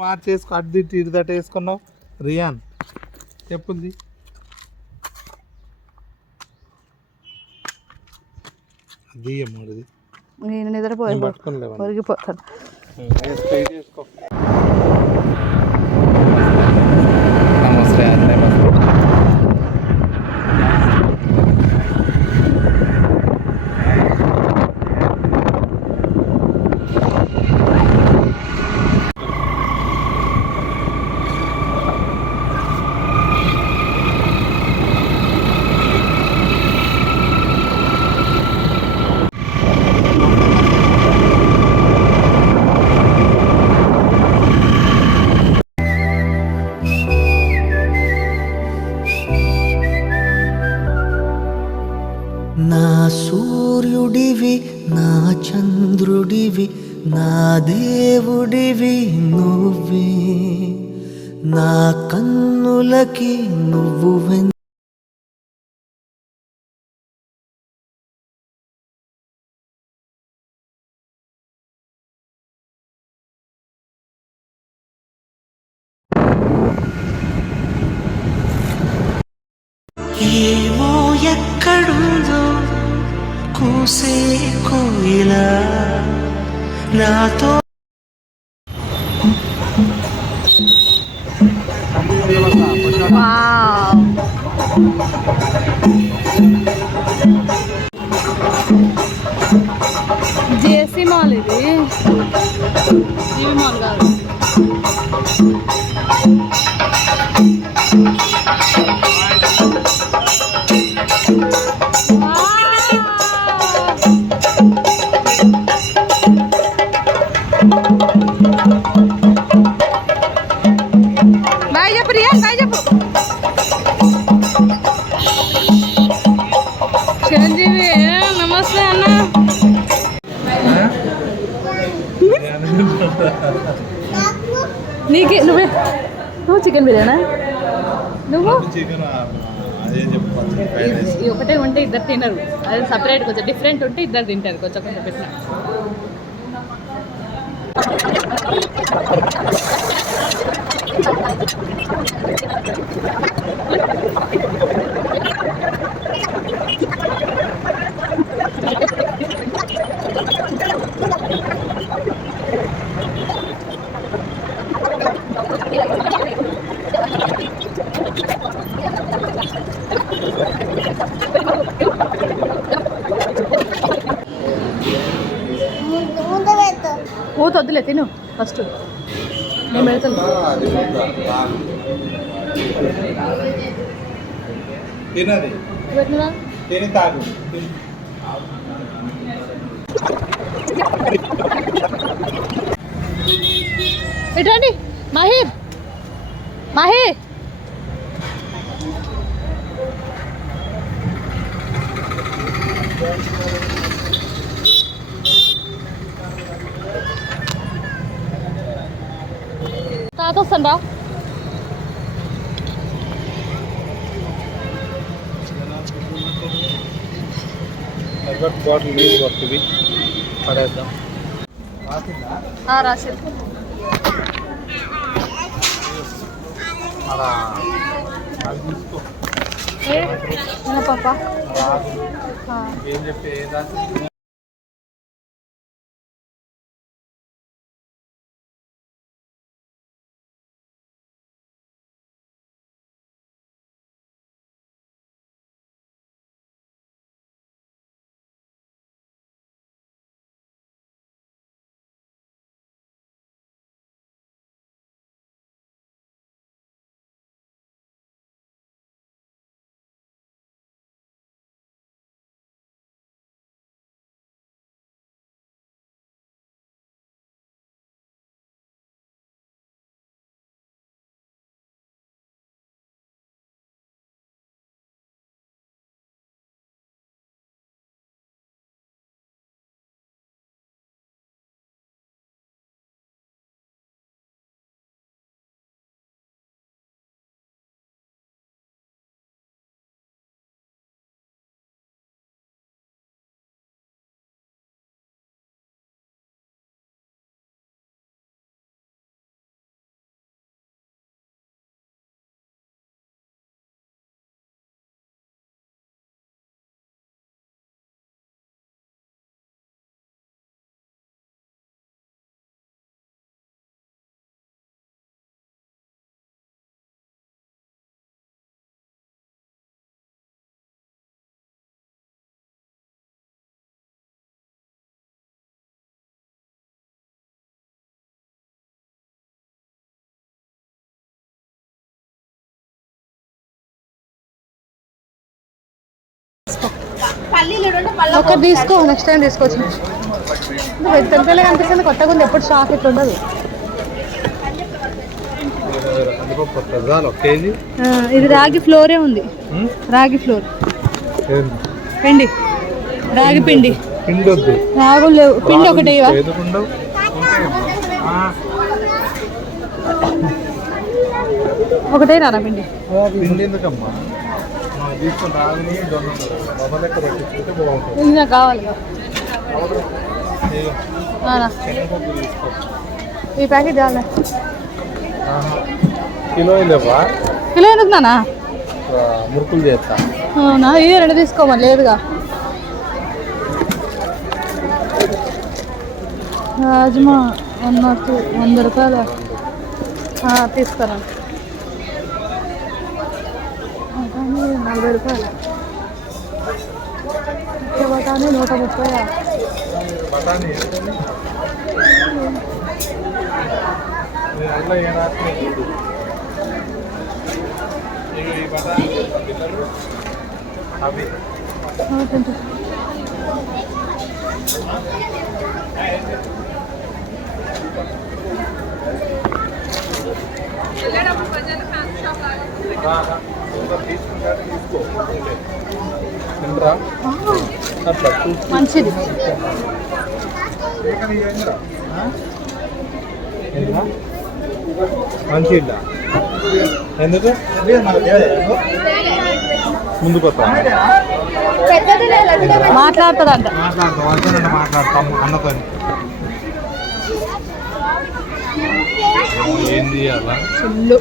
మార్చేసుకో, అడ్డు ఇటు దట వేసుకున్నావు. రియాన్ చెప్పుంది అది అమ్మది. నేను నిద్రపోయి ఒరిగిపోతాను. నమస్తే అన్నయ్య. నా సూర్యుడివి, నా చంద్రుడివి, నా దేవుడివి నువ్వే, నా కన్నులకి నువ్వు ఏమో ఎక్కడుందో కూసే కోయిలా నాతో. జేసీ మాల్, ఇది జీవి మాల్ కాదు. బాయ్ చెప్పు రియాన్, బాయ్ చెప్పు. చిరంజీవి నమస్తే అన్న. నీకే నువ్వు చికెన్ బిర్యానా? నువ్వు ఒకటే ఉంటే ఇద్దరు తినరు, అది సపరేట్ కొంచెం డిఫరెంట్ ఉంటే ఇద్దరు తింటారు. కొంచెం కొంచెం పెట్టిన మూత వద్దులే, తిను ఫస్ట్. నేను పెడతాను. ఇటండి మాహిర్, మాహిర్ తాత వస్తుందా? బాటిల్ నీళ్ళు కొడుతుంది, పడేద్దాం. రాసేది పాప ఏం చెప్పి ఒకటి తీసుకో, నెక్స్ట్ టైం తీసుకోవచ్చు. పెద్దగా కనిపిస్తుంది, కొత్తగా ఉంది. ఎప్పుడు స్టాక్ ఇట్లా ఉండదు. కేజీ ఇది రాగి ఫ్లోరే ఉంది. రాగి ఫ్లోర్ పిండి, రాగి పిండి. పిండి వద్దు, రాగులు లేవు. పిండి ఒకటే ఒకటే రానా పిండి. పిండి ఎందుకమ్మా తీసుకొని రాగుని బాబా లెక్క పెట్టించుకుంటే బాగుంటుంది. ఇది నాకు కావాలి. తీసుకో. ఈ ప్యాకెట్ చాలే. కిలో లేవా? కిలో ఎందుకు నానా? మురుకులు చేస్తా. అవునా, ఇది 2 తీసుకోమని లేదుగా. రాజ్మా 100 రూపాయలు తీసుకురా. 40 రూపాయలు. బఠానీ 130. బఠానీ అట్లా ఏ రాత్రి ఈ బఠానీ పిల్లలు అవి తీసుకుంటారు. తీసుకో తింటరా అట్లా మంచిది. మంచిదా? ఎందుకు ముందుకు వస్తా మాట్లాడుతుందంట. మాట్లాడతాము అన్నతో. ఏంది అలా ఫుల్లు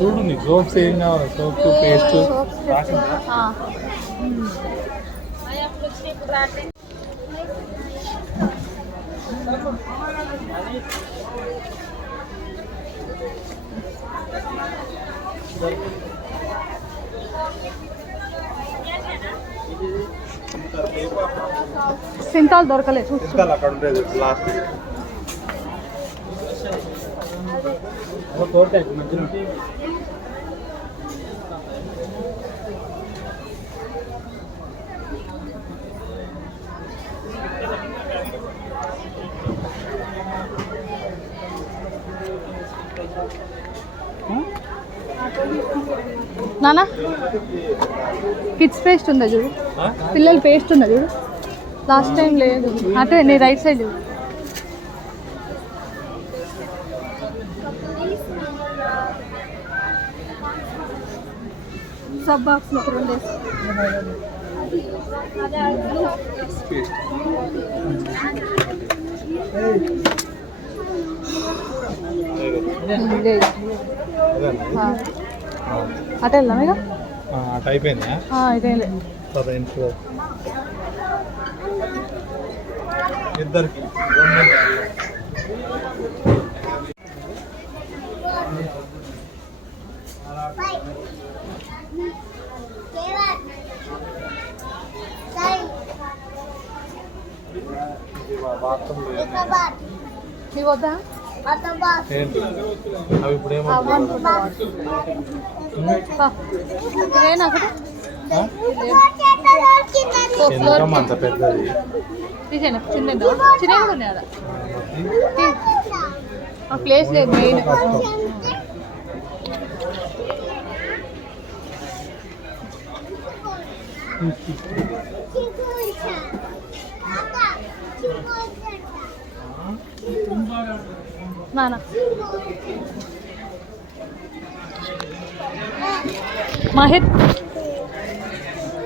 చూడు, నీకు సోప్స్ ఏం కావాలి? సోప్స్, పేస్ట్ సింతాలు దొరకలేదు. అక్కడ ఉండేది లాస్ట్. నానా కిడ్స్ పేస్ట్ ఉందా చూడు, పిల్లల పేస్ట్ ఉందా చూడు. లాస్ట్ టైం లేదు. అంటే నీ రైట్ సైడ్ చూడు. సబ్ బాక్స్ 2 అటు వెళ్దాం ఇక. అటు అయిపోయిందా? అయిపోయింది. ఇద్దరికి ఇవి వద్దా? ఏంటి అవి ఇప్పుడు ఏమంటారు? ఇదేనా ఒకటి? ఎందుకమ్మా అంత పెద్దది? తీసేనా? చిన్నది చిన్నగా ఉన్నాయి అలా. ఆ ప్లేస్ లేదు మెయిన్. నానా మహిత్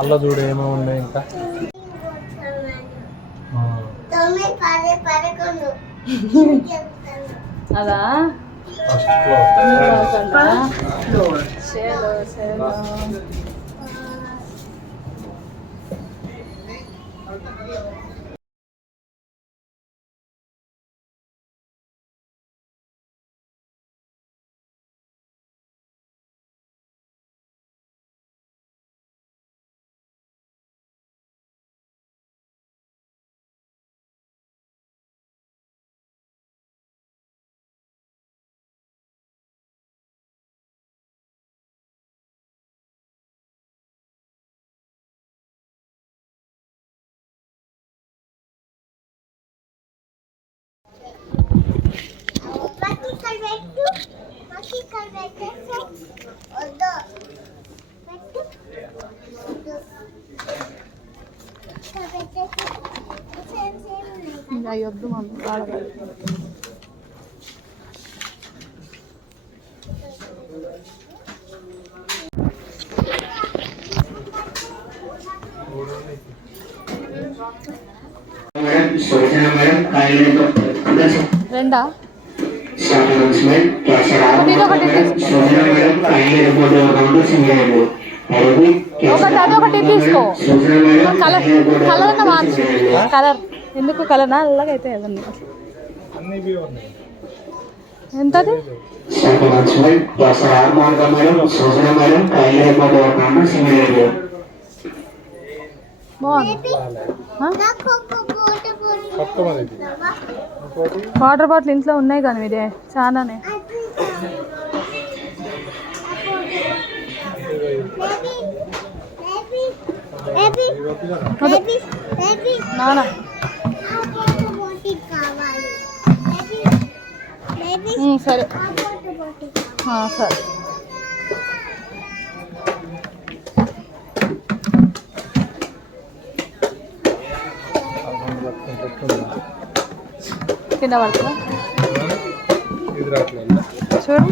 అల్ల చూడు ఏమో ఉన్నాయి ఇంకా. అదా అయ్యొద్దు మమ్మీ ఆడదు. రెండా ఒకటి అదొకటి తీసుకో. కలర్ కలర్ అన్న మార్చు. కలర్ ఎందుకు కలర్ నల్లగా అయితే ఏదన్నా ఎంతది? బాగుంది. వాటర్ బాటిల్ ఇంట్లో ఉన్నాయి కానీ ఇదే చాలానే. నానా సరే సరే. కింద పడుతుందా చూడు.